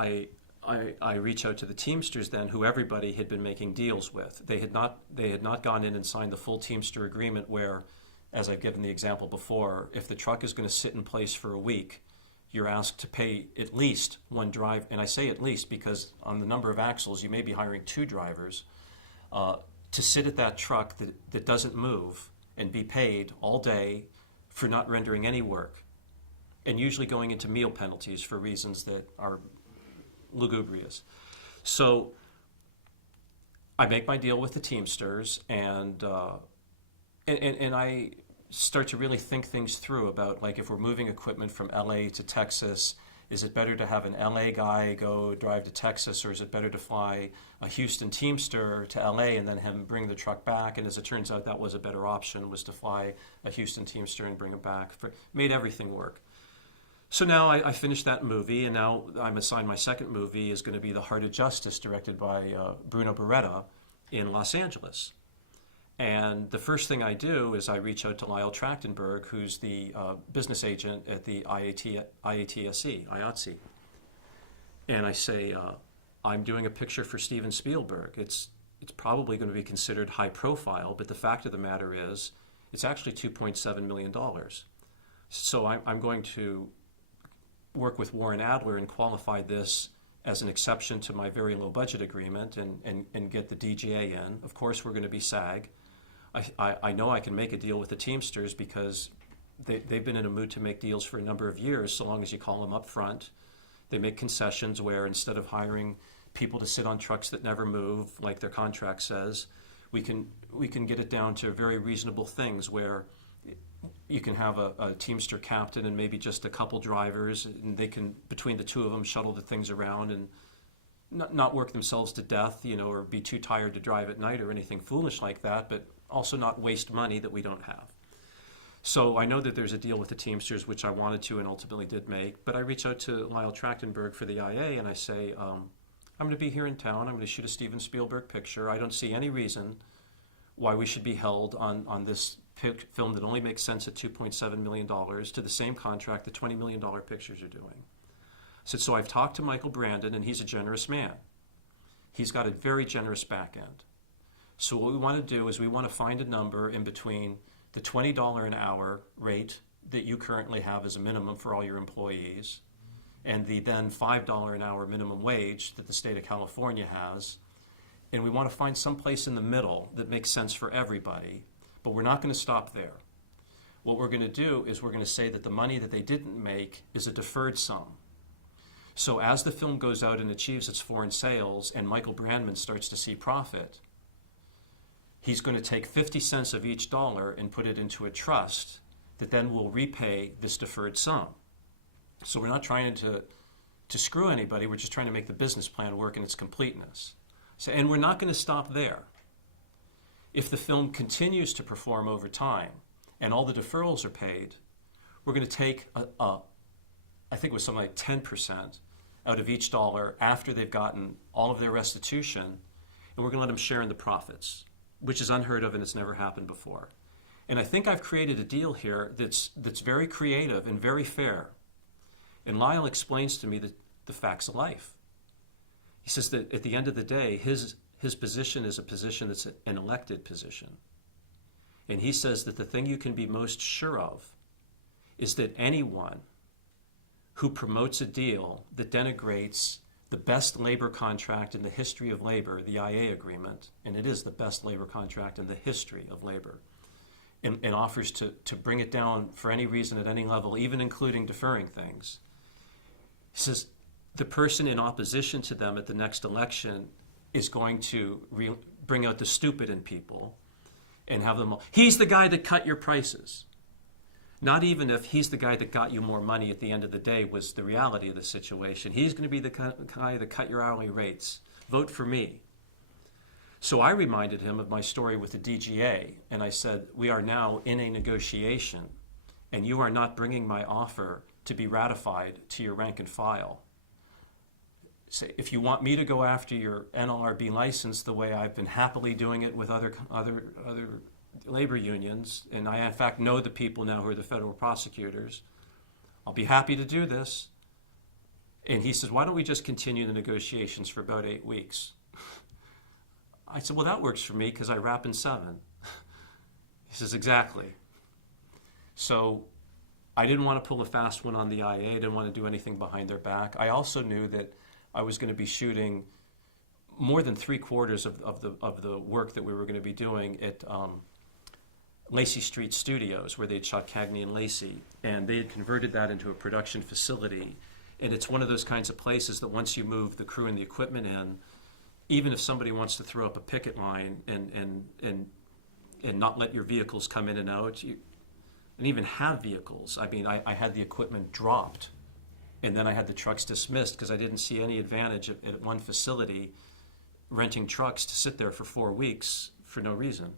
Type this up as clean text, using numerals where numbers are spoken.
I reach out to the Teamsters then, who everybody had been making deals with. They had not gone in and signed the full Teamster agreement where, as I've given the example before, if the truck is going to sit in place for a week, you're asked to pay at least one drive, and I say at least because on the number of axles, you may be hiring 2 drivers to sit at that truck that doesn't move and be paid all day for not rendering any work, and usually going into meal penalties for reasons that are lugubrious. So I make my deal with the Teamsters, and I start to really think things through about, like, if we're moving equipment from LA to Texas, is it better to have an LA guy go drive to Texas, or is it better to fly a Houston Teamster to LA and then have him bring the truck back? And as it turns out, that was a better option, was to fly a Houston Teamster and bring him back. Made everything work. So now I finished that movie, and now I'm assigned my second movie is going to be The Heart of Justice, directed by Bruno Beretta in Los Angeles. And the first thing I do is I reach out to Lyle Trachtenberg, who's the business agent at the IATSE. And I say, I'm doing a picture for Steven Spielberg. It's probably going to be considered high profile, but the fact of the matter is, it's actually $2.7 million. So I'm going to work with Warren Adler and qualify this as an exception to my very low budget agreement and get the DGA in. Of course, we're going to be SAG. I know I can make a deal with the Teamsters because they've been in a mood to make deals for a number of years, so long as you call them up front. They make concessions where instead of hiring people to sit on trucks that never move, like their contract says, we can get it down to very reasonable things where you can have a Teamster captain and maybe just a couple drivers, and they can, between the two of them, shuttle the things around and not work themselves to death, or be too tired to drive at night or anything foolish like that, but also not waste money that we don't have. So I know that there's a deal with the Teamsters, which I wanted to and ultimately did make, but I reach out to Lyle Trachtenberg for the IA and I say, I'm going to be here in town. I'm going to shoot a Steven Spielberg picture. I don't see any reason why we should be held on this film that only makes sense at $2.7 million to the same contract the $20 million pictures are doing. I said, so I've talked to Michael Brandon, and he's a generous man. He's got a very generous back end. So what we want to do is we want to find a number in between the $20 an hour rate that you currently have as a minimum for all your employees and the then $5 an hour minimum wage that the state of California has. And we want to find some place in the middle that makes sense for everybody, but we're not going to stop there. What we're going to do is we're going to say that the money that they didn't make is a deferred sum. So as the film goes out and achieves its foreign sales and Michael Brandman starts to see profit, he's going to take 50 cents of each dollar and put it into a trust that then will repay this deferred sum. So we're not trying to screw anybody, we're just trying to make the business plan work in its completeness. So, and we're not going to stop there. If the film continues to perform over time and all the deferrals are paid, we're going to take, I think it was something like 10% out of each dollar after they've gotten all of their restitution, and we're going to let them share in the profits, which is unheard of and it's never happened before. And I think I've created a deal here that's very creative and very fair. And Lyle explains to me the facts of life. He says that at the end of the day, his position is a position that's an elected position. And he says that the thing you can be most sure of is that anyone who promotes a deal that denigrates the best labor contract in the history of labor, the IA agreement, and it is the best labor contract in the history of labor, and offers to bring it down for any reason at any level, even including deferring things. He says the person in opposition to them at the next election is going to bring out the stupid in people and have them all, he's the guy that cut your prices. Not even if he's the guy that got you more money at the end of the day was the reality of the situation. He's going to be the guy that cut your hourly rates. Vote for me. So I reminded him of my story with the DGA, and I said, we are now in a negotiation, and you are not bringing my offer to be ratified to your rank and file. So if you want me to go after your NLRB license the way I've been happily doing it with other labor unions, and I in fact know the people now who are the federal prosecutors, I'll be happy to do this. And he says, why don't we just continue the negotiations for about 8 weeks? I said, well, that works for me because I wrap in 7. He says, exactly. So I didn't want to pull a fast one on the IA. I didn't want to do anything behind their back. I also knew that I was going to be shooting more than 3/4 of the work that we were going to be doing at Lacey Street Studios, where they'd shot Cagney and Lacey. And they had converted that into a production facility. And it's one of those kinds of places that once you move the crew and the equipment in, even if somebody wants to throw up a picket line and not let your vehicles come in and out, and even have vehicles. I mean, I had the equipment dropped, and then I had the trucks dismissed because I didn't see any advantage at one facility renting trucks to sit there for 4 weeks for no reason.